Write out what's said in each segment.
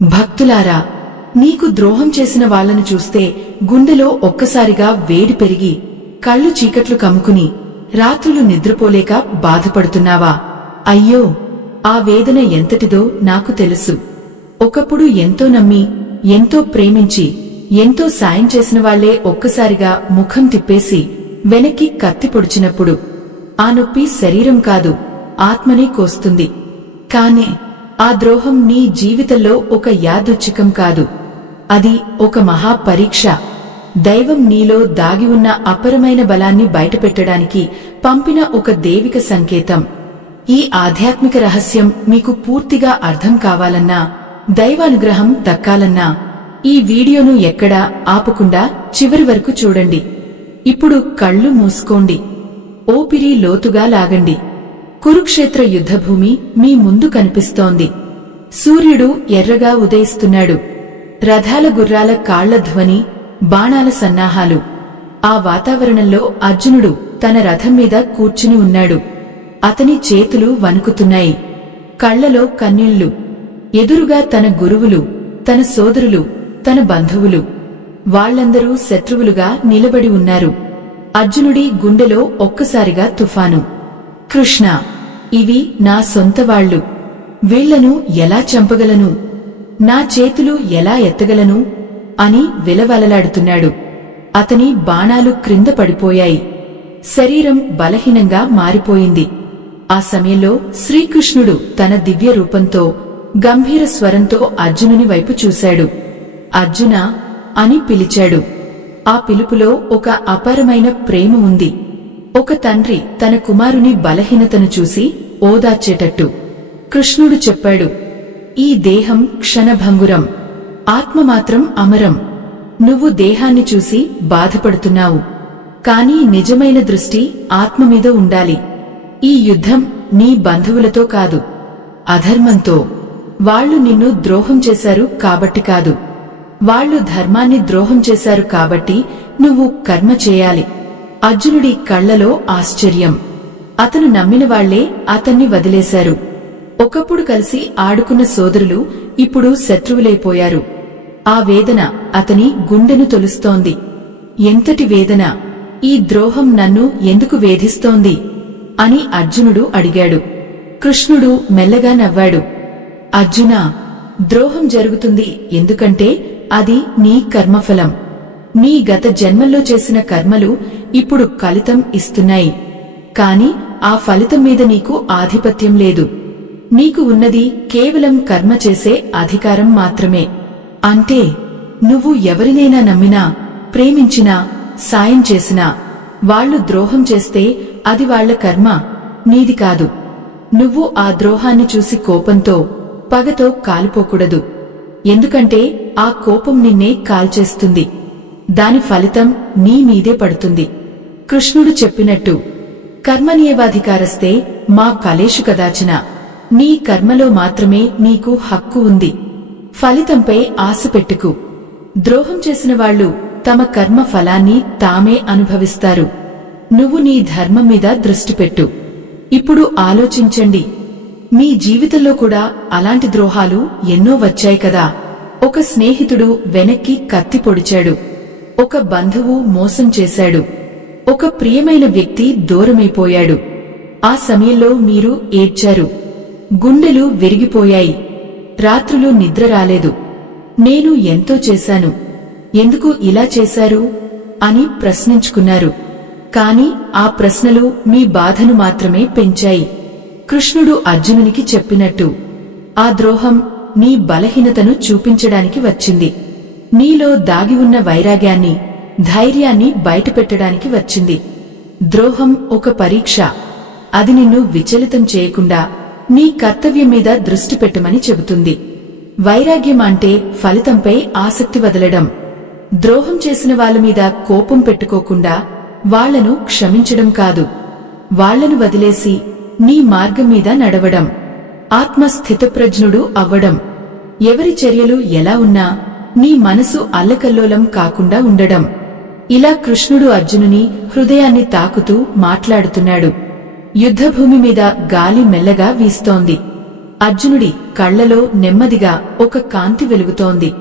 భక్తులారా, నీకు ద్రోహం చేసిన వాళ్లను చూస్తే గుండెలో ఒక్కసారిగా వేడి పెరిగి కళ్ళు చీకట్లు కమ్ముకుని రాత్రులు నిద్రపోలేక బాధపడుతున్నావా? అయ్యో, ఆ వేదన ఎంతటిదో నాకు తెలుసు. ఒకప్పుడు ఎంతో నమ్మి, ఎంతో ప్రేమించి, ఎంతో సాయం చేసిన వాళ్లే ఒక్కసారిగా ముఖం తిప్పేసి వెనక్కి కత్తి పొడిచినప్పుడు ఆ నొప్పి శరీరం కాదు, ఆత్మనే కోస్తుంది. కాని ఆ ద్రోహం నీ జీవితంలో ఒక యాదృచ్ఛికం కాదు, అది ఒక మహా పరీక్ష. దైవం నీలో దాగి ఉన్న అపరమైన బలాన్ని బయటపెట్టడానికి పంపిన ఒక దైవిక సంకేతం. ఈ ఆధ్యాత్మిక రహస్యం మీకు పూర్తిగా అర్థం కావాలన్నా, దైవానుగ్రహం దక్కాలన్నా ఈ వీడియోను ఎక్కడా ఆపకుండా చివరి వరకు చూడండి. ఇప్పుడు కళ్ళు మూసుకోండి, ఊపిరి లోతుగా లాగండి. కురుక్షేత్ర యుద్ధభూమి మీ ముందు కనిపిస్తోంది. సూర్యుడు ఎర్రగా ఉదయిస్తున్నాడు. రథాల గుర్రాల కాళ్ల ధ్వని, బాణాల సన్నాహాలు. ఆ వాతావరణంలో అర్జునుడు తన రథం మీద కూర్చుని ఉన్నాడు. అతని చేతులు వణుకుతున్నాయి, కళ్లలో కన్నీళ్లు. ఎదురుగా తన గురువులు, తన సోదరులు, తన బంధువులు, వాళ్లందరూ శత్రువులుగా నిలబడి ఉన్నారు. అర్జునుడి గుండెలో ఒక్కసారిగా తుఫాను. కృష్ణ, ఇవి నా సొంతవాళ్లు, వీళ్లను ఎలా చంపగలను? నా చేతులు ఎలా ఎత్తగలను? అని విలవలలాడుతున్నాడు. అతని బాణాలు క్రింద పడిపోయాయి. శరీరం బలహీనంగా మారిపోయింది. ఆ సమయంలో శ్రీకృష్ణుడు తన దివ్య రూపంతో, గంభీర స్వరంతో అర్జునుని వైపు చూశాడు. అర్జునా అని పిలిచాడు. ఆ పిలుపులో ఒక అపారమైన ప్రేమ ఉంది. ఒక తండ్రి తన కుమారుని బలహీనతను చూసి ఓదార్చేటట్టు. కృష్ణుడు చెప్పాడు, ఈ దేహం క్షణభంగురం, ఆత్మ మాత్రం అమరం. నువ్వు దేహాన్ని చూసి బాధపడుతున్నావు, కానీ నిజమైన దృష్టి ఆత్మ మీద ఉండాలి. ఈ యుద్ధం నీ బంధువులతో కాదు, అధర్మంతో. వాళ్లు నిన్ను ద్రోహం చేశారు కాబట్టి కాదు, వాళ్లు ధర్మాన్ని ద్రోహం చేశారు కాబట్టి నువ్వు కర్మ చేయాలి. అర్జునుడి కళ్లలో ఆశ్చర్యం. అతను నమ్మిన వాళ్లే అతన్ని వదిలేశారు. ఒకప్పుడు కలిసి ఆడుకున్న సోదరులు ఇప్పుడు శత్రువులైపోయారు. ఆ వేదన అతని గుండెను తొలుస్తోంది. ఎంతటి వేదన! ఈ ద్రోహం నన్ను ఎందుకు వేధిస్తోంది అని అర్జునుడు అడిగాడు. కృష్ణుడు మెల్లగా నవ్వాడు. అర్జునా, ద్రోహం జరుగుతుంది ఎందుకంటే అది నీ కర్మఫలం. నీ గత జన్మల్లో చేసిన కర్మలు ఇప్పుడు ఫలితం ఇస్తున్నాయి. కాని ఆ ఫలితం మీద నీకు ఆధిపత్యం లేదు. నీకు ఉన్నది కేవలం కర్మ చేసే అధికారం మాత్రమే. అంటే నువ్వు ఎవరినైనా నమ్మినా, ప్రేమించినా, సాయం చేసినా వాళ్లు ద్రోహం చేస్తే అది వాళ్ల కర్మ, నీది కాదు. నువ్వు ఆ ద్రోహాన్ని చూసి కోపంతో, పగతో కాలిపోకూడదు. ఎందుకంటే ఆ కోపం నిన్నే కాల్చేస్తుంది. దాని ఫలితం నీ మీదే పడుతుంది. కృష్ణుడు చెప్పినట్టు, కర్మనియవాధికారస్తే మా కలేషు కదాచన. నీ కర్మలో మాత్రమే నీకు హక్కు ఉంది. ఫలితంపై ఆశ పెట్టుకు. ద్రోహం చేసిన వాళ్లు తమ కర్మ ఫలాన్ని తామే అనుభవిస్తారు. నువ్వు నీ ధర్మం మీద దృష్టి పెట్టు. ఇప్పుడు ఆలోచించండి, మీ జీవితంలో కూడా అలాంటి ద్రోహాలు ఎన్నో వచ్చాయి కదా. ఒక స్నేహితుడు వెనక్కి కత్తి పొడిచాడు, ఒక బంధువు మోసం చేశాడు, ఒక ప్రియమైన వ్యక్తి దూరమైపోయాడు. ఆ సమయంలో మీరు ఏడ్చారు, గుండెలు విరిగిపోయాయి, రాత్రులు నిద్ర రాలేదు. నేను ఎంతో చేశాను, ఎందుకు ఇలా చేశారు అని ప్రశ్నించుకున్నారు. కాని ఆ ప్రశ్నలు మీ బాధను మాత్రమే పెంచాయి. కృష్ణుడు అర్జునునికి చెప్పినట్టు, ఆ ద్రోహం నీ బలహీనతను చూపించడానికి వచ్చింది. నీలో దాగి ఉన్న వైరాగ్యాన్ని, ధైర్యాన్ని బయటపెట్టడానికి వచ్చింది. ద్రోహం ఒక పరీక్ష. అది నిన్ను విచలితం చేయకుండా నీ కర్తవ్యం మీద దృష్టి పెట్టమని చెబుతుంది. వైరాగ్యం అంటే ఫలితంపై ఆసక్తి వదలడం. ద్రోహం చేసిన వాళ్ల మీద కోపం పెట్టుకోకుండా వాళ్లను క్షమించడం కాదు, వాళ్లను వదిలేసి నీ మార్గం మీద నడవడం. ఆత్మ స్థితప్రజ్ఞుడు అవ్వడం. ఎవరి చర్యలు ఎలా ఉన్నా నీ మనసు అల్లకల్లోలం కాకుండా ఉండడం. ఇలా కృష్ణుడు అర్జునుని హృదయాన్ని తాకుతూ మాట్లాడుతున్నాడు. యుద్ధభూమి మీద గాలి మెల్లగా వీస్తోంది. అర్జునుడి కళ్లలో నెమ్మదిగా ఒక కాంతి వెలుగుతోంది.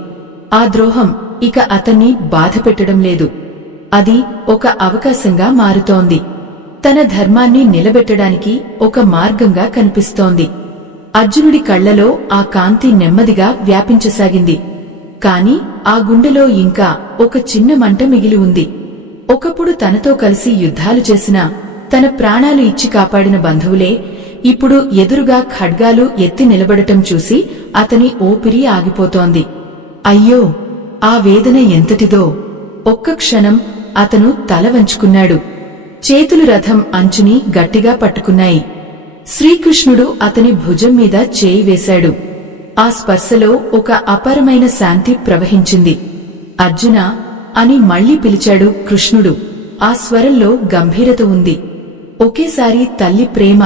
ఆ ద్రోహం ఇక అతన్ని బాధపెట్టడం లేదు. అది ఒక అవకాశంగా మారుతోంది. తన ధర్మాన్ని నిలబెట్టడానికి ఒక మార్గంగా కనిపిస్తోంది. అర్జునుడి కళ్లలో ఆ కాంతి నెమ్మదిగా వ్యాపించసాగింది. కాని ఆ గుండెలో ఇంకా ఒక చిన్న మంట మిగిలి ఉంది. ఒకప్పుడు తనతో కలిసి యుద్ధాలు చేసిన, తన ప్రాణాలు ఇచ్చి కాపాడిన బంధువులే ఇప్పుడు ఎదురుగా ఖడ్గాలు ఎత్తి నిలబడటం చూసి అతని ఊపిరి ఆగిపోతోంది. అయ్యో, ఆ వేదన ఎంతటిదో! ఒక్క క్షణం అతను తల వంచుకున్నాడు. చేతులు రథం అంచుని గట్టిగా పట్టుకున్నాయి. శ్రీకృష్ణుడు అతని భుజం మీద చేయి వేశాడు. ఆ స్పర్శలో ఒక అపారమైన శాంతి ప్రవహించింది. అర్జునా అని మళ్లీ పిలిచాడు కృష్ణుడు. ఆ స్వరంలో గంభీరత ఉంది. ఒకేసారి తల్లి ప్రేమ,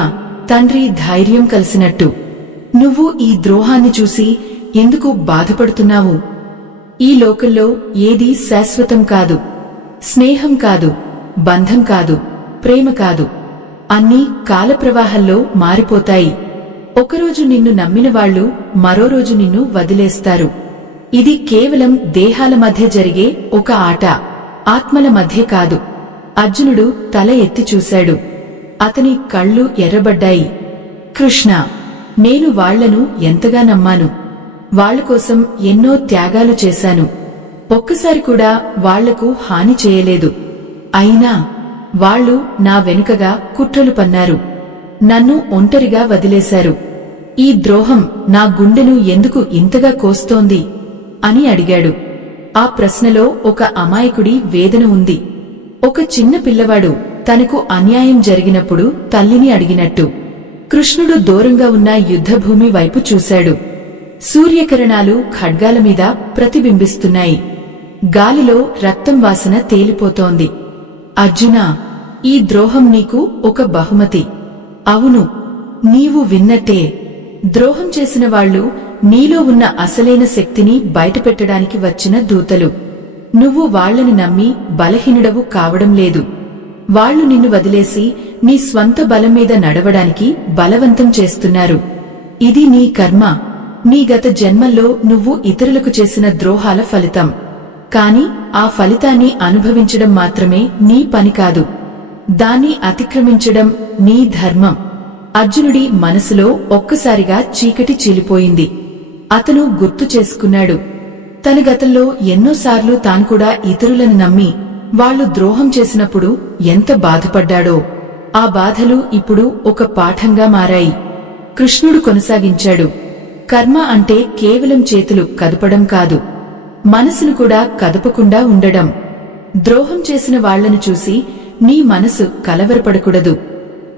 తండ్రి ధైర్యం కలిసినట్టు. నువ్వు ఈ ద్రోహాన్ని చూసి ఎందుకు బాధపడుతున్నావు? ఈ లోకంలో ఏదీ శాశ్వతం కాదు. స్నేహం కాదు, బంధం కాదు, ప్రేమ కాదు. అన్నీ కాలప్రవాహంలో మారిపోతాయి. ఒకరోజు నిన్ను నమ్మిన వాళ్లు మరో రోజు నిన్ను వదిలేస్తారు. ఇది కేవలం దేహాల మధ్య జరిగే ఒక ఆట, ఆత్మల మధ్య కాదు. అర్జునుడు తల ఎత్తి చూశాడు. అతని కళ్ళు ఎర్రబడ్డాయి. కృష్ణ, నేను వాళ్లను ఎంతగా నమ్మాను. వాళ్లకోసం ఎన్నో త్యాగాలు చేశాను. ఒక్కసారి కూడా వాళ్లకు హాని చేయలేదు. అయినా వాళ్లు నా వెనుకగా కుట్రలు పన్నారు. నన్ను ఒంటరిగా వదిలేశారు. ఈ ద్రోహం నా గుండెను ఎందుకు ఇంతగా కోస్తోంది అని అడిగాడు. ఆ ప్రశ్నలో ఒక అమాయకుడి వేదన ఉంది. ఒక చిన్న పిల్లవాడు తనకు అన్యాయం జరిగినప్పుడు తల్లిని అడిగినట్టు. కృష్ణుడు దూరంగా ఉన్న యుద్ధభూమి వైపు చూశాడు. సూర్యకిరణాలు ఖడ్గాల మీద ప్రతిబింబిస్తున్నాయి. గాలిలో రక్తం వాసన తేలిపోతోంది. అర్జునా, ఈ ద్రోహం నీకు ఒక బహుమతి. అవును, నీవు విన్నట్టే. ద్రోహం చేసిన వాళ్లు నీలో ఉన్న అసలైన శక్తిని బయటపెట్టడానికి వచ్చిన దూతలు. నువ్వు వాళ్లని నమ్మి బలహీనుడవు కావడం లేదు. వాళ్లు నిన్ను వదిలేసి నీ స్వంత బలం మీద నడవడానికి బలవంతం చేస్తున్నారు. ఇది నీ కర్మ, నీ గత జన్మల్లో నువ్వు ఇతరులకు చేసిన ద్రోహాల ఫలితం. కాని ఆ ఫలితాన్ని అనుభవించడం మాత్రమే నీ పని కాదు. దాన్ని అతిక్రమించడం నీ ధర్మం. అర్జునుడి మనసులో ఒక్కసారిగా చీకటి చీలిపోయింది. అతను గుర్తు చేసుకున్నాడు. తన గతంలో ఎన్నోసార్లు తాను కూడా ఇతరులను నమ్మి వాళ్లు ద్రోహం చేసినప్పుడు ఎంత బాధపడ్డాడో. ఆ బాధలు ఇప్పుడు ఒక పాఠంగా మారాయి. కృష్ణుడు కొనసాగించాడు. కర్మ అంటే కేవలం చేతులు కదపడం కాదు, మనసును కూడా కదపకుండా ఉండడం. ద్రోహం చేసిన వాళ్లను చూసి నీ మనసు కలవరపడకూడదు.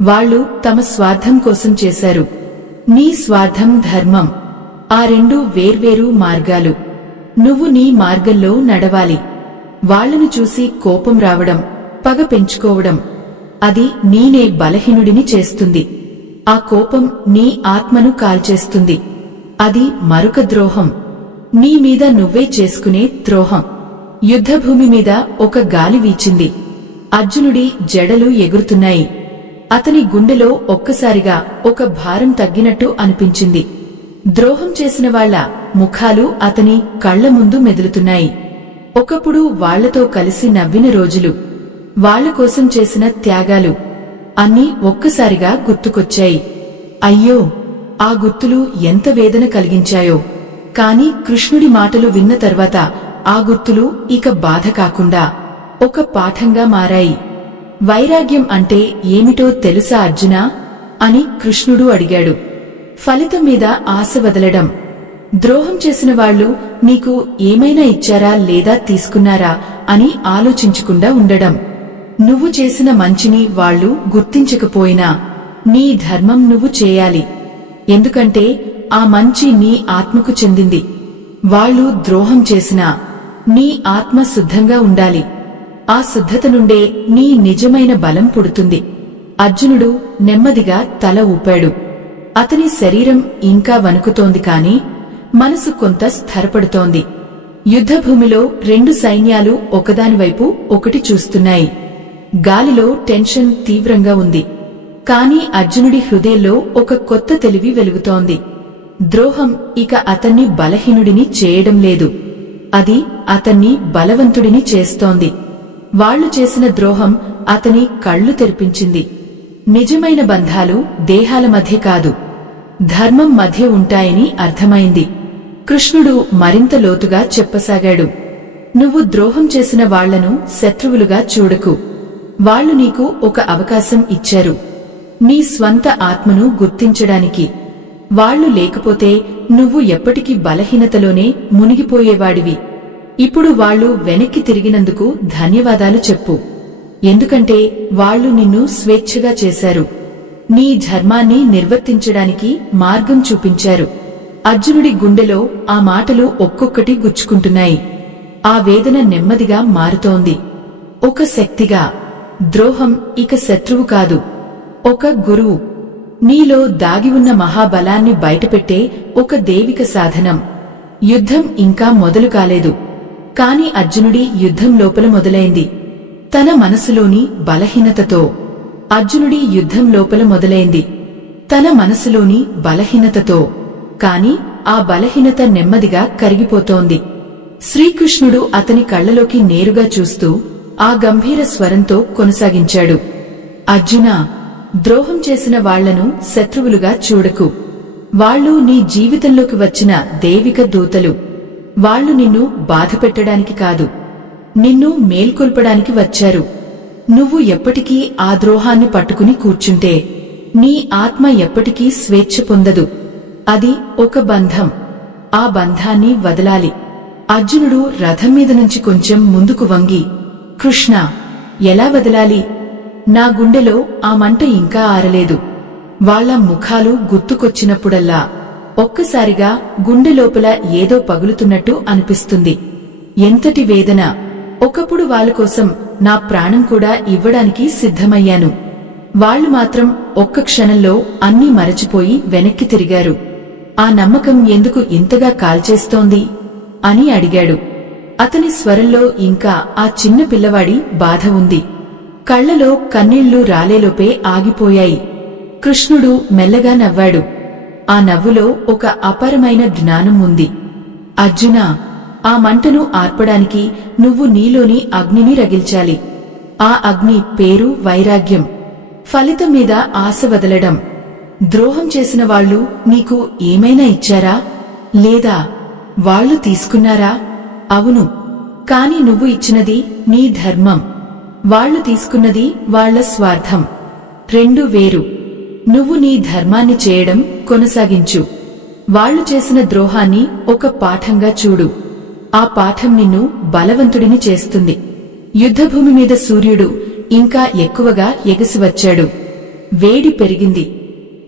వాళ్లు తమ స్వార్థం కోసం చేశారు. నీ స్వార్థం ధర్మం. ఆ రెండూ వేర్వేరు మార్గాలు. నువ్వు నీ మార్గంలో నడవాలి. వాళ్లను చూసి కోపం రావడం, పగ పెంచుకోవడం, అది నీనే బలహీనుడిని చేస్తుంది. ఆ కోపం నీ ఆత్మను కాల్చేస్తుంది. అది మరొక ద్రోహం, నీ మీద నువ్వే చేసుకునే ద్రోహం. యుద్ధభూమి మీద ఒక గాలి వీచింది. అర్జునుడి జడలు ఎగురుతున్నాయి. అతని గుండెలో ఒక్కసారిగా ఒక భారం తగ్గినట్టు అనిపించింది. ద్రోహం చేసిన వాళ్ల ముఖాలు అతని కళ్ల ముందు మెదులుతున్నాయి. ఒకప్పుడు వాళ్లతో కలిసి నవ్విన రోజులు, వాళ్ల కోసం చేసిన త్యాగాలు అన్నీ ఒక్కసారిగా గుర్తుకొచ్చాయి. అయ్యో, ఆ గుర్తులు ఎంత వేదన కలిగించాయో. కాని కృష్ణుడి మాటలు విన్న తర్వాత ఆ గుర్తులు ఇక బాధ కాకుండా ఒక పాఠంగా మారాయి. వైరాగ్యం అంటే ఏమిటో తెలుసా అర్జునా అని కృష్ణుడు అడిగాడు. ఫలితం మీద ఆశ వదలడం. ద్రోహం చేసిన వాళ్లు నీకు ఏమైనా ఇచ్చారా లేదా తీసుకున్నారా అని ఆలోచించకుండా ఉండడం. నువ్వు చేసిన మంచిని వాళ్లు గుర్తించకపోయినా నీ ధర్మం నువ్వు చేయాలి. ఎందుకంటే ఆ మంచి నీ ఆత్మకు చెందింది. వాళ్లు ద్రోహం చేసినా నీ ఆత్మ శుద్ధంగా ఉండాలి. ఆ శుద్ధత నుండే నీ నిజమైన బలం పుడుతుంది. అర్జునుడు నెమ్మదిగా తల ఊపాడు. అతని శరీరం ఇంకా వణుకుతోంది కాని మనసు కొంత స్థిరపడుతోంది. యుద్ధభూమిలో రెండు సైన్యాలు ఒకదానివైపు ఒకటి చూస్తున్నాయి. గాలిలో టెన్షన్ తీవ్రంగా ఉంది. కాని అర్జునుడి హృదయంలో ఒక కొత్త తెలివి వెలుగుతోంది. ద్రోహం ఇక అతన్ని బలహీనుడిని చేయడం లేదు, అది అతన్ని బలవంతుడిని చేస్తోంది. వాళ్లు చేసిన ద్రోహం అతని కళ్ళు తెరిపించింది. నిజమైన బంధాలు దేహాల మధ్య కాదు, ధర్మం మధ్య ఉంటాయని అర్థమైంది. కృష్ణుడు మరింత లోతుగా చెప్పసాగాడు. నువ్వు ద్రోహం చేసిన వాళ్లను శత్రువులుగా చూడకు. వాళ్లు నీకు ఒక అవకాశం ఇచ్చారు, నీ స్వంత ఆత్మను గుర్తించడానికి. వాళ్లు లేకపోతే నువ్వు ఎప్పటికీ బలహీనతలోనే మునిగిపోయేవాడివి. ఇప్పుడు వాళ్లు వెనక్కి తిరిగినందుకు ధన్యవాదాలు చెప్పు. ఎందుకంటే వాళ్లు నిన్ను స్వేచ్ఛగా చేశారు, నీ ధర్మాన్ని నిర్వర్తించడానికి మార్గం చూపించారు. అర్జునుడి గుండెలో ఆ మాటలు ఒక్కొక్కటి గుచ్చుకుంటున్నాయి. ఆ వేదన నెమ్మదిగా మారుతోంది. ఒక శక్తిగా. ద్రోహం ఇక శత్రువు కాదు, ఒక గురువు. నీలో దాగి ఉన్న మహాబలాన్ని బయటపెట్టే ఒక దైవిక సాధనం. యుద్ధం ఇంకా మొదలు కాలేదు, కాని అర్జునుడి యుద్ధం లోపల మొదలైంది. తన మనసులోని బలహీనతతో. అర్జునుడి యుద్ధం లోపల మొదలైంది తన మనసులోని బలహీనతతో. కాని ఆ బలహీనత నెమ్మదిగా కరిగిపోతోంది. శ్రీకృష్ణుడు అతని కళ్లలోకి నేరుగా చూస్తూ ఆ గంభీర స్వరంతో కొనసాగించాడు. అర్జునా, ద్రోహం చేసిన వాళ్లను శత్రువులుగా చూడకు. వాళ్లు నీ జీవితంలోకి వచ్చిన దైవిక దూతలు. వాళ్లు నిన్ను బాధపెట్టడానికి కాదు, నిన్ను మేల్కొల్పడానికి వచ్చారు. నువ్వు ఎప్పటికీ ఆ ద్రోహాన్ని పట్టుకుని కూర్చుంటే నీ ఆత్మ ఎప్పటికీ స్వేచ్ఛ పొందదు. అది ఒక బంధం, ఆ బంధాన్ని వదలాలి. అర్జునుడు రథం మీద నుంచి కొంచెం ముందుకు వంగి, కృష్ణ, ఎలా వదలాలి? నా గుండెలో ఆ మంట ఇంకా ఆరలేదు. వాళ్ల ముఖాలు గుర్తుకొచ్చినప్పుడల్లా ఒక్కసారిగా గుండె లోపల ఏదో పగులుతున్నట్టు అనిపిస్తుంది. ఎంతటి వేదన! ఒకప్పుడు వాళ్ళ కోసం నా ప్రాణం కూడా ఇవ్వడానికి సిద్ధమయ్యాను. వాళ్లు మాత్రం ఒక్క క్షణంలో అన్నీ మరచిపోయి వెనక్కి తిరిగారు. ఆ నమ్మకం ఎందుకు ఇంతగా కాల్చేస్తోంది అని అడిగాడు. అతని స్వరంలో ఇంకా ఆ చిన్న పిల్లవాడి బాధ ఉంది. కళ్లలో కన్నీళ్లు రాలేలోపే ఆగిపోయాయి. కృష్ణుడు మెల్లగా నవ్వాడు. ఆ నవ్వులో ఒక అపారమైన జ్ఞానం ఉంది. అర్జునా, ఆ మంటను ఆర్పడానికి నువ్వు నీలోని అగ్నిని రగిల్చాలి. ఆ అగ్ని పేరు వైరాగ్యం. ఫలితం మీద ఆశ వదలడం. ద్రోహం చేసిన వాళ్లు నీకు ఏమైనా ఇచ్చారా? లేదా వాళ్లు తీసుకున్నారా? అవును, కాని నువ్వు ఇచ్చినది నీ ధర్మం, వాళ్లు తీసుకున్నది వాళ్ల స్వార్థం. రెండు వేరు. నువ్వు నీ ధర్మాన్ని చేయడం కొనసాగించు. వాళ్లు చేసిన ద్రోహాన్ని ఒక పాఠంగా చూడు. ఆ పాఠం నిన్ను బలవంతుడిని చేస్తుంది. యుద్ధభూమి మీద సూర్యుడు ఇంకా ఎక్కువగా ఎగసివచ్చాడు. వేడి పెరిగింది.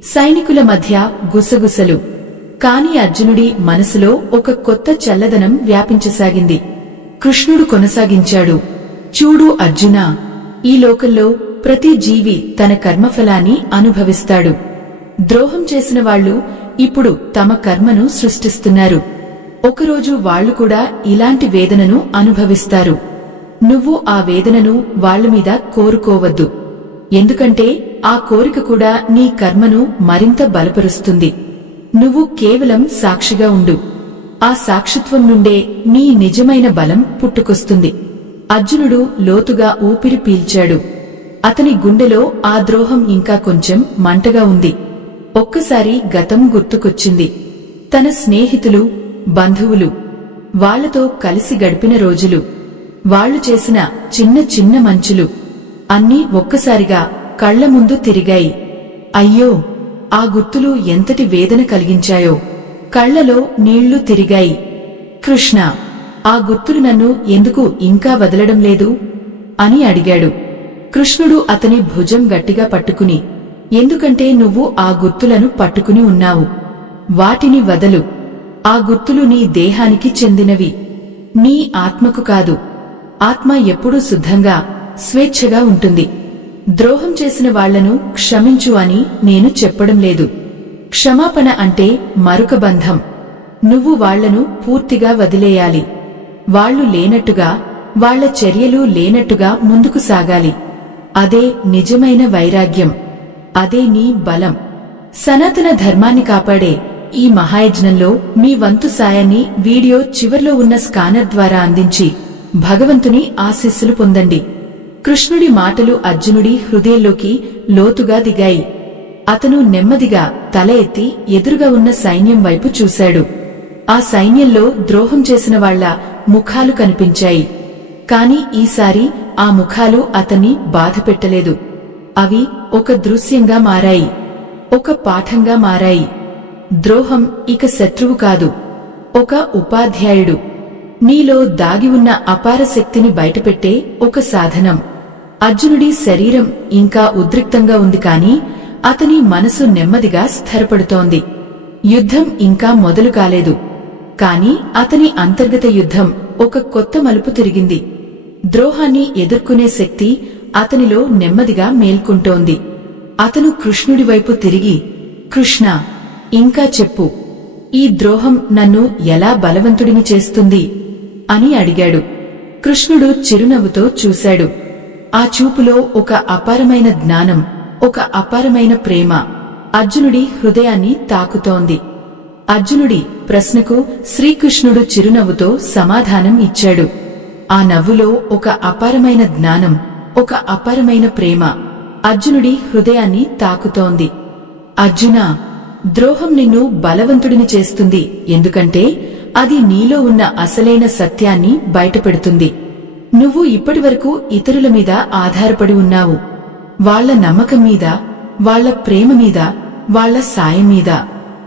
సైనికుల మధ్య గుసగుసలు. కాని అర్జునుడి మనసులో ఒక కొత్త చల్లదనం వ్యాపించసాగింది. కృష్ణుడు కొనసాగించాడు. చూడు అర్జునా, ఈ లోకంలో ప్రతి జీవి తన కర్మఫలాన్ని అనుభవిస్తాడు. ద్రోహం చేసిన వాళ్లు ఇప్పుడు తమ కర్మను సృష్టిస్తున్నారు. ఒకరోజు వాళ్లు కూడా ఇలాంటి వేదనను అనుభవిస్తారు. నువ్వు ఆ వేదనను వాళ్ల మీద కోరుకోవద్దు. ఎందుకంటే ఆ కోరిక కూడా నీ కర్మను మరింత బలపరుస్తుంది. నువ్వు కేవలం సాక్షిగా ఉండు. ఆ సాక్షిత్వం నుండే నీ నిజమైన బలం పుట్టుకొస్తుంది. అర్జునుడు లోతుగా ఊపిరి పీల్చాడు. అతని గుండెలో ఆ ద్రోహం ఇంకా కొంచెం మంటగా ఉంది. ఒక్కసారి గతం గుర్తుకొచ్చింది. తన స్నేహితులు, బంధువులు, వాళ్లతో కలిసి గడిపిన రోజులు, వాళ్లు చేసిన చిన్న చిన్న మంచులు అన్నీ ఒక్కసారిగా కళ్ల ముందు తిరిగాయి. అయ్యో, ఆ గుర్తులు ఎంతటి వేదన కలిగించాయో! కళ్లలో నీళ్లు తిరిగాయి. కృష్ణ, ఆ గుర్తులు నన్ను ఎందుకు ఇంకా వదలడం లేదు అని అడిగాడు. కృష్ణుడు అతని భుజం గట్టిగా పట్టుకుని, ఎందుకంటే నువ్వు ఆ గుర్తులను పట్టుకుని ఉన్నావు. వాటిని వదలు. ఆ గుర్తులు నీ దేహానికి చెందినవి, నీ ఆత్మకు కాదు. ఆత్మ ఎప్పుడూ శుద్ధంగా, స్వేచ్ఛగా ఉంటుంది. ద్రోహం చేసిన వాళ్లను క్షమించు అని నేను చెప్పడం లేదు. క్షమాపణ అంటే మరొక బంధం. నువ్వు వాళ్లను పూర్తిగా వదిలేయాలి. వాళ్లు లేనట్టుగా, వాళ్ల చర్యలు లేనట్టుగా ముందుకు సాగాలి. అదే నిజమైన వైరాగ్యం. అదే నీ బలం. సనాతన ధర్మాన్ని కాపాడే ఈ మహాయజ్ఞంలో మీ వంతు సాయాన్ని వీడియో చివర్లో ఉన్న స్కానర్ ద్వారా అందించి భగవంతుని ఆశీస్సులు పొందండి. కృష్ణుడి మాటలు అర్జునుడి హృదయంలోకి లోతుగా దిగాయి. అతను నెమ్మదిగా తల ఎత్తి ఎదురుగా ఉన్న సైన్యం వైపు చూశాడు. ఆ సైన్యంలో ద్రోహం చేసిన వాళ్ల ముఖాలు కనిపించాయి. కాని ఈసారి ఆ ముఖాలు అతన్ని బాధపెట్టలేదు. అవి ఒక దృశ్యంగా మారాయి, ఒక పాఠంగా మారాయి. ద్రోహం ఇక శత్రువు కాదు, ఒక ఉపాధ్యాయుడు. నీలో దాగి ఉన్న అపార శక్తిని బయటపెట్టే ఒక సాధనం. అర్జునుడి శరీరం ఇంకా ఉద్రిక్తంగా ఉంది కాని అతని మనసు నెమ్మదిగా స్థిరపడుతోంది. యుద్ధం ఇంకా మొదలు కాలేదు, కాని అతని అంతర్గత యుద్ధం ఒక కొత్త మలుపు తిరిగింది. ద్రోహాన్ని ఎదుర్కొనే శక్తి అతనిలో నెమ్మదిగా మేల్కొంటోంది. అతను కృష్ణుడి వైపు తిరిగి, కృష్ణా, ఇంకా చెప్పు, ఈ ద్రోహం నన్ను ఎలా బలవంతుడిని చేస్తుంది అని అడిగాడు. కృష్ణుడు చిరునవ్వుతో చూశాడు. ఆ చూపులో ఒక అపారమైన జ్ఞానం, ఒక అపారమైన ప్రేమ అర్జునుడి హృదయాన్ని తాకుతోంది. అర్జునుడి ప్రశ్నకు శ్రీకృష్ణుడు చిరునవ్వుతో సమాధానం ఇచ్చాడు. ఆ నవ్వులో ఒక అపారమైన జ్ఞానం, ఒక అపారమైన ప్రేమ అర్జునుడి హృదయాన్ని తాకుతోంది. అర్జునా, ద్రోహం నిన్ను బలవంతుడిని చేస్తుంది, ఎందుకంటే అది నీలో ఉన్న అసలైన సత్యాన్ని బయటపెడుతుంది. నువ్వు ఇప్పటివరకు ఇతరుల మీద ఆధారపడి ఉన్నావు, వాళ్ల నమ్మకం మీద, వాళ్ల ప్రేమ మీద, వాళ్ల సాయం మీద.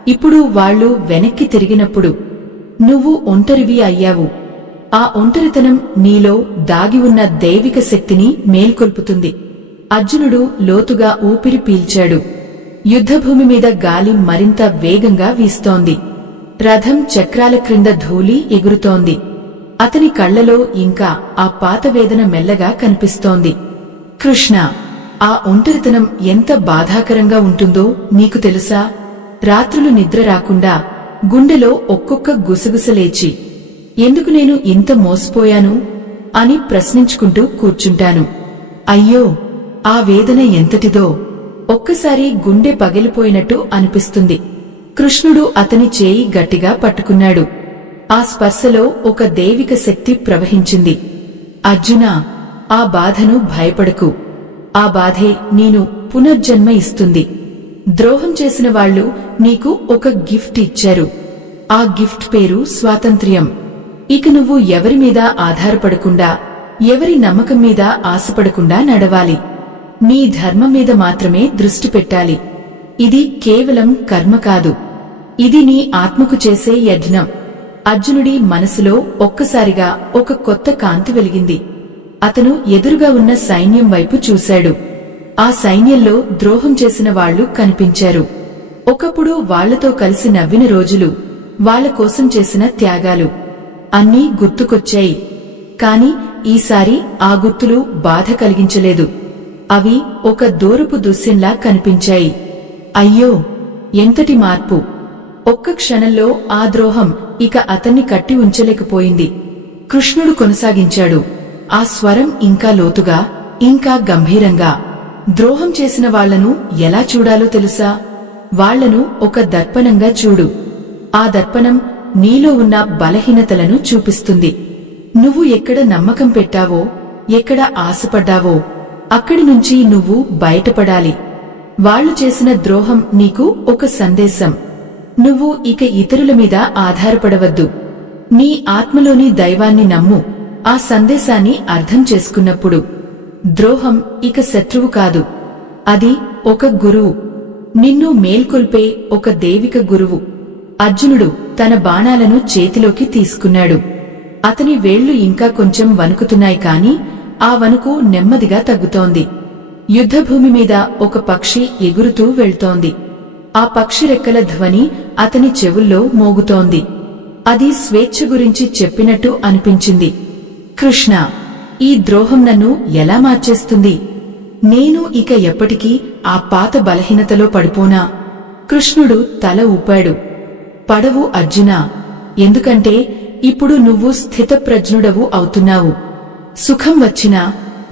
ఇప్పుడు వాళ్లు వెనక్కి తిరిగినప్పుడు నువ్వు ఒంటరివి అయ్యావు. ఆ ఒంటరితనం నీలో దాగి ఉన్న దైవిక శక్తిని మేల్కొల్పుతుంది. అర్జునుడు లోతుగా ఊపిరి పీల్చాడు. యుద్ధభూమి మీద గాలి మరింత వేగంగా వీస్తోంది. రథం చక్రాల క్రింద ధూళి ఎగురుతోంది. అతని కళ్లలో ఇంకా ఆ పాత వేదన మెల్లగా కనిపిస్తోంది. కృష్ణ, ఆ ఒంటరితనం ఎంత బాధాకరంగా ఉంటుందో నీకు తెలుసా? రాత్రులు నిద్ర రాకుండా గుండెలో ఒక్కొక్క గుసగుసలేచి ఎందుకు నేను ఇంత మోసపోయాను అని ప్రశ్నించుకుంటూ కూర్చుంటాను. అయ్యో, ఆ వేదన ఎంతటిదో ఒక్కసారి గుండె పగిలిపోయినట్టు అనిపిస్తుంది. కృష్ణుడు అతని చేయి గట్టిగా పట్టుకున్నాడు. ఆ స్పర్శలో ఒక దైవిక శక్తి ప్రవహించింది. అర్జునా, ఆ బాధను భయపడకు. ఆ బాధే నేను పునర్జన్మ ఇస్తుంది. ద్రోహం చేసిన వాళ్లు నీకు ఒక గిఫ్ట్ ఇచ్చారు. ఆ గిఫ్ట్ పేరు స్వాతంత్ర్యం. ఇక నువ్వు ఎవరి మీద ఆధారపడకుండా, ఎవరి నమ్మకం మీద ఆశపడకుండా నడవాలి. నీ ధర్మం మీద మాత్రమే దృష్టి పెట్టాలి. ఇది కేవలం కర్మ కాదు, ఇది నీ ఆత్మకు చేసే యజ్ఞం. అర్జునుడి మనసులో ఒక్కసారిగా ఒక కొత్త కాంతి వెలిగింది. అతను ఎదురుగా ఉన్న సైన్యం వైపు చూశాడు. ఆ సైన్యంలో ద్రోహం చేసిన వాళ్లు కనిపించారు. ఒకప్పుడు వాళ్లతో కలిసి నవ్విన రోజులు, వాళ్ల కోసం చేసిన త్యాగాలు అన్నీ గుర్తుకొచ్చాయి. కాని ఈసారి ఆ గుర్తులు బాధ కలిగించలేదు. అవి ఒక దూరపు దృశ్యంలా కనిపించాయి. అయ్యో, ఎంతటి మార్పు! ఒక్క క్షణంలో ఆ ద్రోహం ఇక అతన్ని కట్టి ఉంచలేకపోయింది. కృష్ణుడు కొనసాగించాడు. ఆ స్వరం ఇంకా లోతుగా, ఇంకా గంభీరంగా. ద్రోహం చేసిన వాళ్లను ఎలా చూడాలో తెలుసా? వాళ్లను ఒక దర్పణంగా చూడు. ఆ దర్పణం నీలో ఉన్న బలహీనతలను చూపిస్తుంది. నువ్వు ఎక్కడ నమ్మకం పెట్టావో, ఎక్కడ ఆశపడ్డావో అక్కడి నుంచి నువ్వు బయటపడాలి. వాళ్లు చేసిన ద్రోహం నీకు ఒక సందేశం. నువ్వు ఇక ఇతరుల మీద ఆధారపడవద్దు. నీ ఆత్మలోని దైవాన్ని నమ్ము. ఆ సందేశాన్ని అర్థం చేసుకున్నప్పుడు ద్రోహం ఇక శత్రువు కాదు, అది ఒక గురువు. నిన్ను మేల్కొల్పే ఒక దైవిక గురువు. అర్జునుడు తన బాణాలను చేతిలోకి తీసుకున్నాడు. అతని వేళ్లు ఇంకా కొంచెం వణుకుతున్నాయి కాని ఆ వణుకు నెమ్మదిగా తగ్గుతోంది. యుద్ధభూమి మీద ఒక పక్షి ఎగురుతూ వెళ్తోంది. ఆ పక్షి రెక్కల ధ్వని అతని చెవుల్లో మోగుతోంది. అది స్వేచ్ఛ గురించి చెప్పినట్టు అనిపించింది. కృష్ణ, ఈ ద్రోహం నన్ను ఎలా మార్చేస్తుంది? నేను ఇక ఎప్పటికీ ఆ పాత బలహీనతలో పడిపోనా? కృష్ణుడు తల ఊపాడు. పడవు అర్జునా, ఎందుకంటే ఇప్పుడు నువ్వు స్థితప్రజ్ఞుడవు అవుతున్నావు. సుఖం వచ్చినా,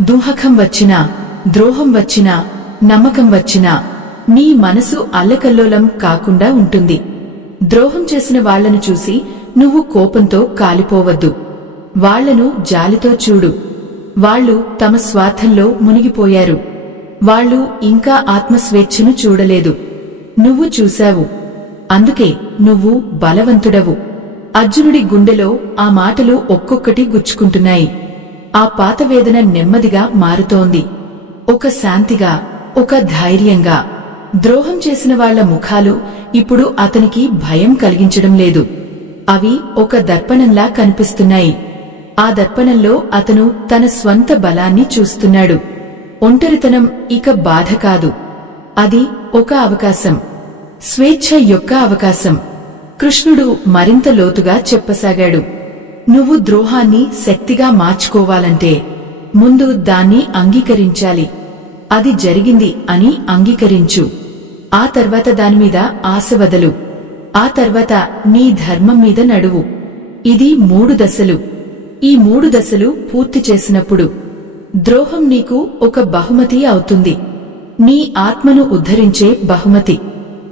దుఃఖం వచ్చినా, ద్రోహం వచ్చినా, నమ్మకం వచ్చినా నీ మనసు అల్లకల్లోలం కాకుండా ఉంటుంది. ద్రోహం చేసిన వాళ్లను చూసి నువ్వు కోపంతో కాలిపోవద్దు. వాళ్లను జాలితో చూడు. వాళ్ళు తమ స్వార్థంలో మునిగిపోయారు. వాళ్ళు ఇంకా ఆత్మస్వేచ్ఛను చూడలేదు. నువ్వు చూశావు. అందుకే నువ్వు బలవంతుడవు. అర్జునుడి గుండెలో ఆ మాటలు ఒక్కొక్కటి గుచ్చుకుంటున్నాయి. ఆ పాత వేదన నెమ్మదిగా మారుతోంది. ఒక శాంతిగా, ఒక ధైర్యంగా. ద్రోహం చేసిన వాళ్ల ముఖాలు ఇప్పుడు అతనికి భయం కలిగించడం లేదు. అవి ఒక దర్పణంలా కనిపిస్తున్నాయి. ఆ దర్పణంలో అతను తన స్వంత బలాన్ని చూస్తున్నాడు. ఒంటరితనం ఇక బాధ కాదు. అది ఒక అవకాశం. స్వేచ్ఛ యొక్క అవకాశం. కృష్ణుడు మరింత లోతుగా చెప్పసాగాడు. నువ్వు ద్రోహాన్ని శక్తిగా మార్చుకోవాలంటే ముందు దాన్ని అంగీకరించాలి. అది జరిగింది అని అంగీకరించు. ఆ తర్వాత దానిమీద ఆశ వదలు. ఆ తర్వాత నీ ధర్మం మీద నడువు. ఇది 3 దశలు. ఈ 3 దశలు పూర్తి చేసినప్పుడు ద్రోహం నీకు ఒక బహుమతి అవుతుంది. నీ ఆత్మను ఉద్ధరించే బహుమతి.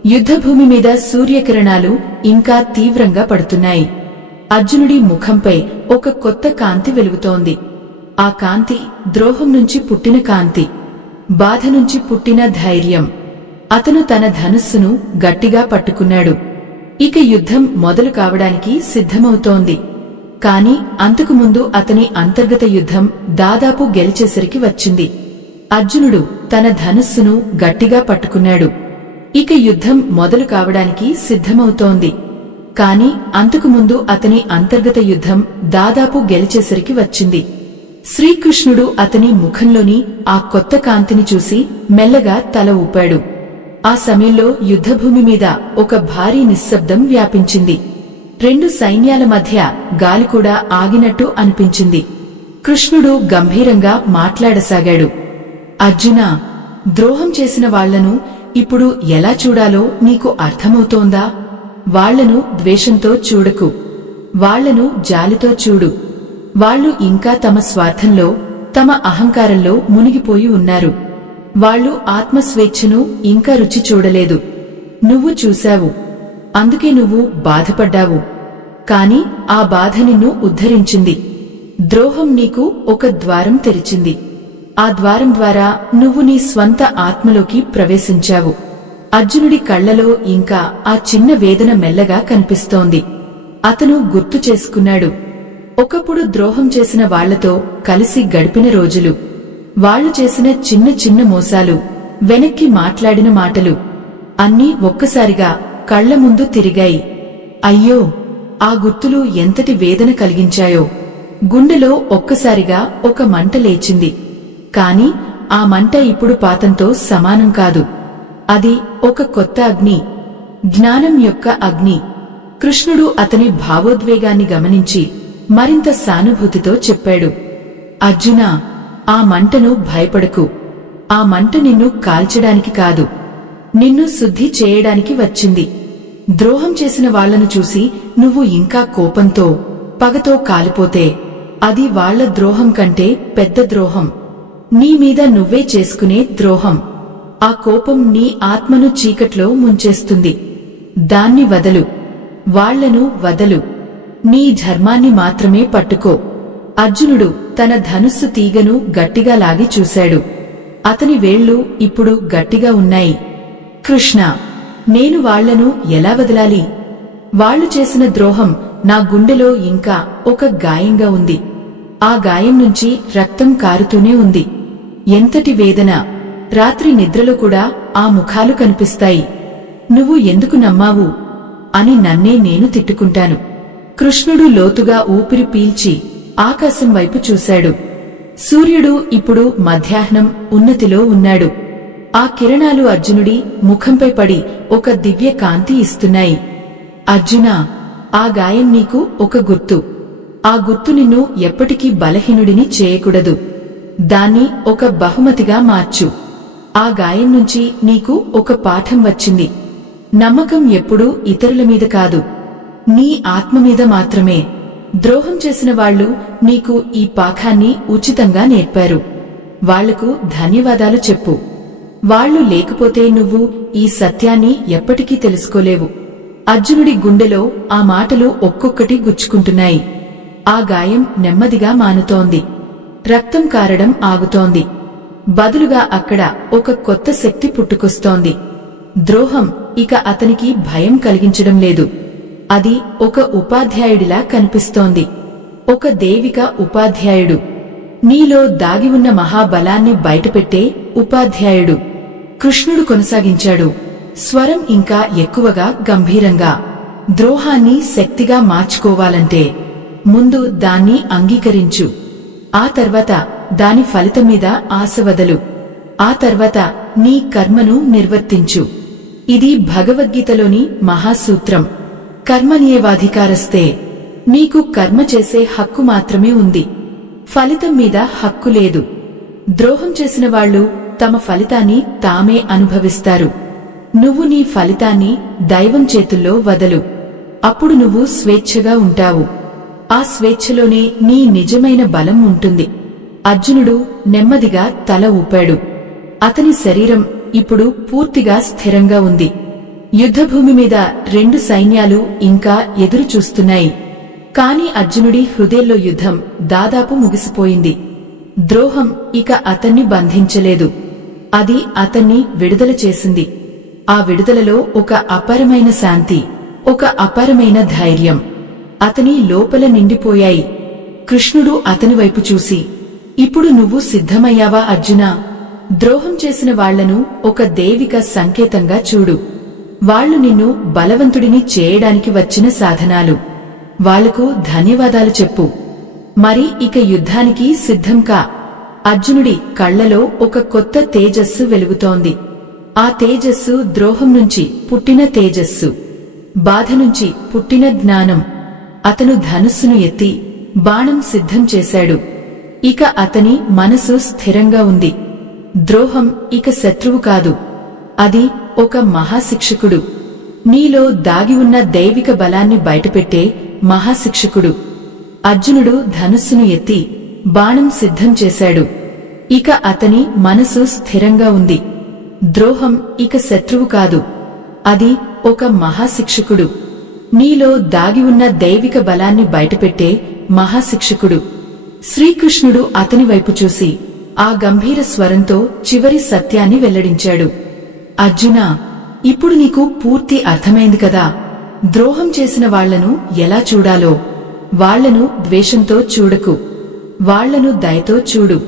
యుద్ధభూమి మీద సూర్యకిరణాలు ఇంకా తీవ్రంగా పడుతున్నాయి. అర్జునుడి ముఖంపై ఒక కొత్త కాంతి వెలుగుతోంది. ఆ కాంతి ద్రోహం నుంచి పుట్టిన కాంతి, బాధ నుంచి పుట్టిన ధైర్యం. అతను తన ధనుస్సును గట్టిగా పట్టుకున్నాడు. ఇక యుద్ధం మొదలు కావడానికి సిద్ధమవుతోంది. కాని అంతకుముందు అతని అంతర్గత యుద్ధం దాదాపు గెలిచేసరికి వచ్చింది. అర్జునుడు తన ధనుస్సును గట్టిగా పట్టుకున్నాడు. ఇక యుద్ధం మొదలు కావడానికి సిద్ధమవుతోంది. కాని అంతకుముందు అతని అంతర్గత యుద్ధం దాదాపు గెలిచేసరికి వచ్చింది. శ్రీకృష్ణుడు అతని ముఖంలోని ఆ కొత్త కాంతిని చూసి మెల్లగా తల ఊపాడు. ఆ సమయంలో యుద్ధభూమి మీద ఒక భారీ నిశ్శబ్దం వ్యాపించింది. 2 సైన్యాల మధ్య గాలి కూడా ఆగినట్టు అనిపించింది. కృష్ణుడు గంభీరంగా మాట్లాడసాగాడు. అర్జునా, ద్రోహం చేసిన వాళ్లను ఇప్పుడు ఎలా చూడాలో నీకు అర్థమవుతోందా? వాళ్లను ద్వేషంతో చూడకు. వాళ్లను జాలితో చూడు. వాళ్ళు ఇంకా తమ స్వార్థంలో, తమ అహంకారంలో మునిగిపోయి ఉన్నారు. వాళ్ళు ఆత్మస్వేచ్ఛను ఇంకా రుచి చూడలేదు. నువ్వు చూశావు. అందుకే నువ్వు బాధపడ్డావు. కాని ఆ బాధ నిన్ను ఉద్ధరించింది. ద్రోహం నీకు ఒక ద్వారం తెరిచింది. ఆ ద్వారం ద్వారా నువ్వు నీ స్వంత ఆత్మలోకి ప్రవేశించావు. అర్జునుడి కళ్లలో ఇంకా ఆ చిన్న వేదన మెల్లగా కనిపిస్తోంది. అతను గుర్తు చేసుకున్నాడు. ఒకప్పుడు ద్రోహం చేసిన వాళ్లతో కలిసి గడిపిన రోజులు. వాళ్లు చేసిన చిన్న చిన్న మోసాలు, వెనక్కి మాట్లాడిన మాటలు అన్నీ ఒక్కసారిగా కళ్ల ముందు తిరిగాయి. అయ్యో, ఆ గుర్తులు ఎంతటి వేదన కలిగించాయో! గుండెలో ఒక్కసారిగా ఒక మంట లేచింది. కాని ఆ మంట ఇప్పుడు పాతంతో సమానం కాదు. అది ఒక కొత్త అగ్ని, జ్ఞానం యొక్క అగ్ని. కృష్ణుడు అతని భావోద్వేగాన్ని గమనించి మరింత సానుభూతితో చెప్పాడు. అర్జునా, ఆ మంటను భయపడకు. ఆ మంట నిన్ను కాల్చడానికి కాదు, నిన్ను శుద్ధి చేయడానికి వచ్చింది. ద్రోహం చేసిన వాళ్లను చూసి నువ్వు ఇంకా కోపంతో, పగతో కాలిపోతే అది వాళ్ల ద్రోహం కంటే పెద్ద ద్రోహం. నీ మీద నువ్వే చేసుకునే ద్రోహం. ఆ కోపం నీ ఆత్మను చీకట్లో ముంచేస్తుంది. దాన్ని వదలు. వాళ్లను వదలు. నీ ధర్మాన్ని మాత్రమే పట్టుకో. అర్జునుడు తన ధనుస్సు తీగను గట్టిగా లాగి చూశాడు. అతని వేళ్లు ఇప్పుడు గట్టిగా ఉన్నాయి. కృష్ణా, నేను వాళ్లను ఎలా వదలాలి? వాళ్లు చేసిన ద్రోహం నా గుండెలో ఇంకా ఒక గాయంగా ఉంది. ఆ గాయం నుంచి రక్తం కారుతూనే ఉంది. ఎంతటి వేదన! రాత్రి నిద్రలో కూడా ఆ ముఖాలు కనిపిస్తాయి. నువ్వు ఎందుకు నమ్మావు అని నన్నే నేను తిట్టుకుంటాను. కృష్ణుడు లోతుగా ఊపిరి పీల్చి ఆకాశం వైపు చూశాడు. సూర్యుడు ఇప్పుడు మధ్యాహ్నం ఉన్నతిలో ఉన్నాడు. ఆ కిరణాలు అర్జునుడి ముఖంపై పడి ఒక దివ్య కాంతి ఇస్తున్నాయి. అర్జునా, ఆ గాయం నీకు ఒక గుర్తు. ఆ గుర్తు నిన్ను ఎప్పటికీ బలహీనుడిని చేయకూడదు. దాన్ని ఒక బహుమతిగా మార్చు. ఆ గాయం నుంచి నీకు ఒక పాఠం వచ్చింది. నమ్మకం ఎప్పుడూ ఇతరుల మీద కాదు, నీ ఆత్మ మీద మాత్రమే. ద్రోహం చేసిన వాళ్లు నీకు ఈ పాఠాన్ని ఉచితంగా నేర్పారు. వాళ్లకు ధన్యవాదాలు చెప్పు. వాళ్లు లేకపోతే నువ్వు ఈ సత్యాన్ని ఎప్పటికీ తెలుసుకోలేవు. అర్జునుడి గుండెలో ఆ మాటలు ఒక్కొక్కటి గుచ్చుకుంటున్నాయి. ఆ గాయం నెమ్మదిగా మానుతోంది. రక్తం కారడం ఆగుతోంది. బదులుగా అక్కడ ఒక కొత్త శక్తి పుట్టుకొస్తోంది. ద్రోహం ఇక అతనికి భయం కలిగించడం లేదు. అది ఒక ఉపాధ్యాయుడిలా కనిపిస్తోంది. ఒక దైవిక ఉపాధ్యాయుడు. నీలో దాగి ఉన్న మహాబలాన్ని బయటపెట్టే ఉపాధ్యాయుడు. కృష్ణుడు కొనసాగించాడు, స్వరం ఇంకా ఎక్కువగా గంభీరంగా. ద్రోహాన్ని శక్తిగా మార్చుకోవాలంటే ముందు దాన్ని అంగీకరించు. ఆ తర్వాత దాని ఫలితం మీద ఆశ వదలు. ఆ తర్వాత నీ కర్మను నిర్వర్తించు. ఇది భగవద్గీతలోని మహాసూత్రం. కర్మణ్యేవాధికారస్తే. నీకు కర్మ చేసే హక్కు మాత్రమే ఉంది. ఫలితం మీద హక్కు లేదు. ద్రోహం చేసిన వాళ్లు తమ ఫలితాన్ని తామే అనుభవిస్తారు. నువ్వు నీ ఫలితాన్ని దైవం చేతుల్లో వదలు. అప్పుడు నువ్వు స్వేచ్ఛగా ఉంటావు. ఆ స్వేచ్ఛలోనే నీ నిజమైన బలం ఉంటుంది. అర్జునుడు నెమ్మదిగా తల ఊపాడు. అతని శరీరం ఇప్పుడు పూర్తిగా స్థిరంగా ఉంది. యుద్ధభూమి మీద రెండు సైన్యాలు ఇంకా ఎదురు చూస్తున్నాయి. కాని అర్జునుడి హృదయంలో యుద్ధం దాదాపు ముగిసిపోయింది. ద్రోహం ఇక అతన్ని బంధించలేదు. అది అతన్ని విడుదల చేసింది. ఆ విడుదలలో ఒక అపారమైన శాంతి, ఒక అపారమైన ధైర్యం అతని లోపల నిండిపోయాయి. కృష్ణుడు అతని వైపు చూసి, ఇప్పుడు నువ్వు సిద్ధమయ్యావా అర్జునా? ద్రోహం చేసిన వాళ్లను ఒక దైవిక సంకేతంగా చూడు. వాళ్లు నిన్ను బలవంతుడిని చేయడానికి వచ్చిన సాధనాలు. వాళ్లకు ధన్యవాదాలు చెప్పు. మరి ఇక యుద్ధానికి సిద్ధం కా. అర్జునుడి కళ్లలో ఒక కొత్త తేజస్సు వెలుగుతోంది. ఆ తేజస్సు ద్రోహం నుంచి పుట్టిన తేజస్సు, బాధ నుంచి పుట్టిన జ్ఞానం. అతను ధనుస్సును ఎత్తి బాణం సిద్ధం చేశాడు. ఇక అతని మనసు స్థిరంగా ఉంది. ద్రోహం ఇక శత్రువు కాదు, అది ఒక మహాశిక్షకుడు. నీలో దాగి ఉన్న దైవిక బలాన్ని బయటపెట్టే మహాశిక్షకుడు. అర్జునుడు ధనుస్సును ఎత్తి బాణం సిద్ధం చేశాడు. ఇక అతని మనసు స్థిరంగా ఉంది. ద్రోహం ఇక శత్రువు కాదు, అది ఒక మహాశిక్షకుడు. నీలో దాగి ఉన్న దైవిక బలాన్ని బయటపెట్టే మహాశిక్షకుడు. శ్రీకృష్ణుడు అతని వైపు చూసి ఆ గంభీర స్వరంతో చివరి సత్యాన్ని వెల్లడించాడు. అర్జునా, ఇప్పుడు నీకు పూర్తి అర్థమైంది కదా. ద్రోహం చేసిన వాళ్లను ఎలా చూడాలో. వాళ్లను ద్వేషంతో చూడకు, వాళ్లను దయతో చూడు.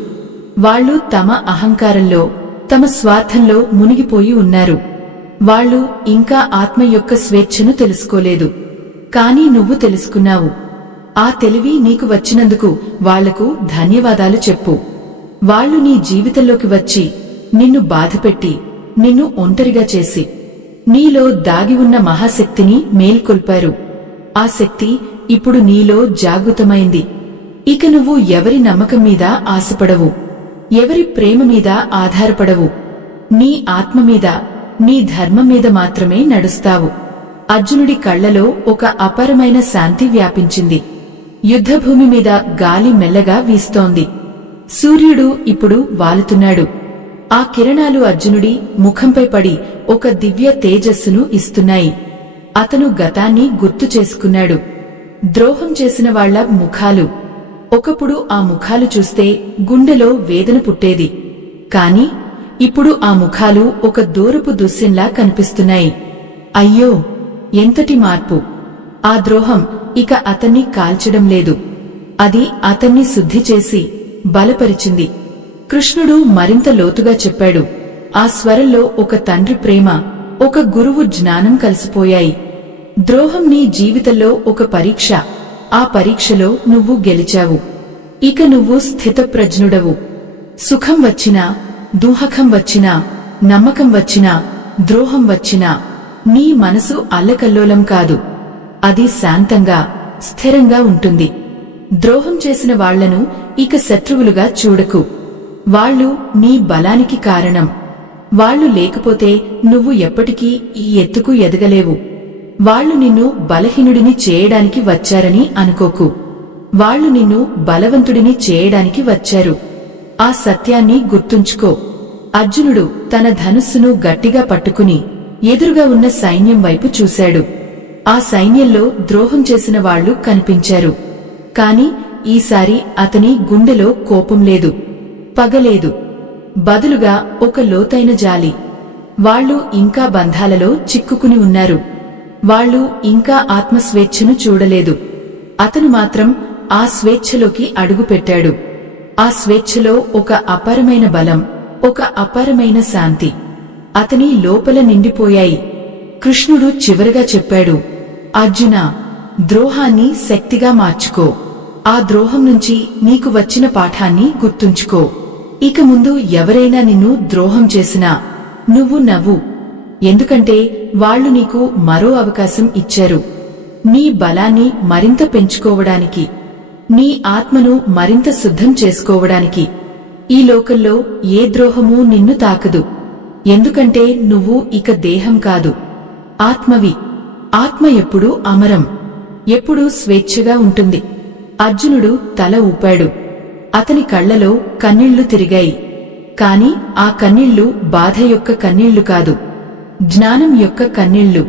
వాళ్లు తమ అహంకారంలో, తమ స్వార్థంలో మునిగిపోయి ఉన్నారు. వాళ్లు ఇంకా ఆత్మ యొక్క స్వేచ్ఛను తెలుసుకోలేదు. కాని నువ్వు తెలుసుకున్నావు. ఆ తెలివి నీకు వచ్చినందుకు వాళ్లకు ధన్యవాదాలు చెప్పు. వాళ్లు నీ జీవితంలోకి వచ్చి నిన్ను బాధపెట్టి, నిన్ను ఒంటరిగా చేసి, నీలో దాగి ఉన్న మహాశక్తిని మేల్కొల్పారు. ఆ శక్తి ఇప్పుడు నీలో జాగృతమైంది. ఇక నువ్వు ఎవరి నమ్మకం మీద ఆశపడవు, ఎవరి ప్రేమ మీద ఆధారపడవు. నీ ఆత్మ మీద, నీ ధర్మం మీద మాత్రమే నడుస్తావు. అర్జునుడి కళ్లలో ఒక అపారమైన శాంతి వ్యాపించింది. యుద్ధభూమి మీద గాలి మెల్లగా వీస్తోంది. సూర్యుడు ఇప్పుడు వాలుతున్నాడు. ఆ కిరణాలు అర్జునుడి ముఖంపై పడి ఒక దివ్య తేజస్సును ఇస్తున్నాయి. అతను గతాన్ని గుర్తు చేసుకున్నాడు. ద్రోహం చేసిన వాళ్ల ముఖాలు. ఒకప్పుడు ఆ ముఖాలు చూస్తే గుండెలో వేదన పుట్టేది. కాని ఇప్పుడు ఆ ముఖాలు ఒక దూరపు దృశ్యంలా కనిపిస్తున్నాయి. అయ్యో, ఎంతటి మార్పు! ఆ ద్రోహం ఇక అతన్ని కాల్చడం లేదు, అది అతన్ని శుద్ధి చేసి బలపరిచింది. కృష్ణుడు మరింత లోతుగా చెప్పాడు. ఆ స్వరంలో ఒక తండ్రి ప్రేమ, ఒక గురువు జ్ఞానం కలిసిపోయాయి. ద్రోహం నీ జీవితంలో ఒక పరీక్ష. ఆ పరీక్షలో నువ్వు గెలిచావు. ఇక నువ్వు స్థితప్రజ్ఞుడవు. సుఖం వచ్చినా, దుఃఖం వచ్చినా, నమ్మకం వచ్చినా, ద్రోహం వచ్చినా నీ మనసు అల్లకల్లోలం కాదు. అది శాంతంగా, స్థిరంగా ఉంటుంది. ద్రోహం చేసిన వాళ్లను ఇక శత్రువులుగా చూడకు. వాళ్లు నీ బలానికి కారణం. వాళ్లు లేకపోతే నువ్వు ఎప్పటికీ ఈ ఎత్తుకు ఎదగలేవు. వాళ్లు నిన్ను బలహీనుడిని చేయడానికి వచ్చారని అనుకోకు. వాళ్లు నిన్ను బలవంతుడిని చేయడానికి వచ్చారు. ఆ సత్యాన్ని గుర్తుంచుకో. అర్జునుడు తన ధనుస్సును గట్టిగా పట్టుకుని ఎదురుగా ఉన్న సైన్యం వైపు చూశాడు. ఆ సైన్యంలో ద్రోహం చేసిన వాళ్లు కనిపించారు. కాని ఈసారి అతని గుండెలో కోపం లేదు, పగలేదు, బదులుగా ఒక లోతైన జాలి. వాళ్లు ఇంకా బంధాలలో చిక్కుకుని ఉన్నారు. వాళ్లు ఇంకా ఆత్మస్వేచ్ఛను చూడలేదు. అతను మాత్రం ఆ స్వేచ్ఛలోకి అడుగుపెట్టాడు. ఆ స్వేచ్ఛలో ఒక అపారమైన బలం, ఒక అపారమైన శాంతి అతని లోపల నిండిపోయాయి. కృష్ణుడు చివరగా చెప్పాడు, అర్జునా, ద్రోహాన్ని శక్తిగా మార్చుకో. ఆ ద్రోహం నుంచి నీకు వచ్చిన పాఠాన్ని గుర్తుంచుకో. ఇక ముందు ఎవరైనా నిన్ను ద్రోహం చేసినా నువ్వు నవ్వు. ఎందుకంటే వాళ్లు నీకు మరో అవకాశం ఇచ్చారు, నీ బలాన్ని మరింత పెంచుకోవడానికి, నీ ఆత్మను మరింత శుద్ధం చేసుకోవడానికి. ఈ లోకంలో ఏ ద్రోహమూ నిన్ను తాకదు. ఎందుకంటే నువ్వు ఇక దేహం కాదు, ఆత్మవి. ఆత్మ ఎప్పుడూ అమరం, ఎప్పుడూ స్వేచ్ఛగా ఉంటుంది. అర్జునుడు తల ఊపాడు. అతని కళ్లలో కన్నీళ్లు తిరిగాయి. కాని ఆ కన్నీళ్లు బాధ యొక్క కన్నీళ్లు కాదు, జ్ఞానం యొక్క కన్నీళ్లు,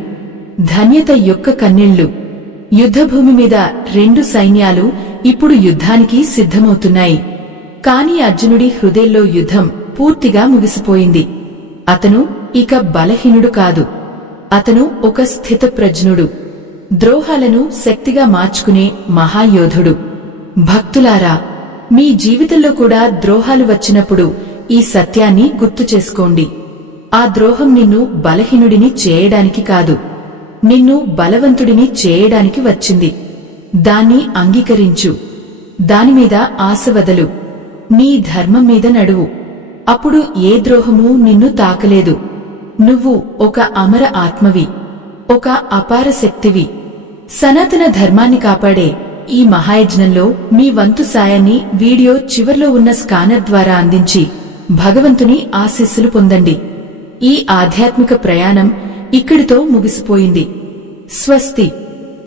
ధన్యత యొక్క కన్నీళ్లు. యుద్ధభూమి మీద రెండు సైన్యాలు ఇప్పుడు యుద్ధానికి సిద్ధమవుతున్నాయి. కాని అర్జునుడి హృదయంలో యుద్ధం పూర్తిగా ముగిసిపోయింది. అతను ఇక బలహీనుడు కాదు, అతను ఒక స్థితప్రజ్ఞుడు, ద్రోహాలను శక్తిగా మార్చుకునే మహాయోధుడు. భక్తులారా, మీ జీవితంలో కూడా ద్రోహాలు వచ్చినప్పుడు ఈ సత్యాన్ని గుర్తు చేసుకోండి. ఆ ద్రోహం నిన్ను బలహీనుడిని చేయడానికి కాదు, నిన్ను బలవంతుడిని చేయడానికి వచ్చింది. దాన్ని అంగీకరించు, దానిమీద ఆశ వదలు, నీ ధర్మం మీద నడువు. అప్పుడు ఏ ద్రోహమూ నిన్ను తాకలేదు. నువ్వు ఒక అమర ఆత్మవి, ఒక అపార శక్తివి. సనాతన ధర్మాన్ని కాపాడే ఈ మహాయజ్ఞంలో మీ వంతు సాయాన్ని వీడియో చివర్లో ఉన్న స్కానర్ ద్వారా అందించి భగవంతుని ఆశీస్సులు పొందండి. ఈ ఆధ్యాత్మిక ప్రయాణం ఇక్కడితో ముగిసిపోయింది. స్వస్తి.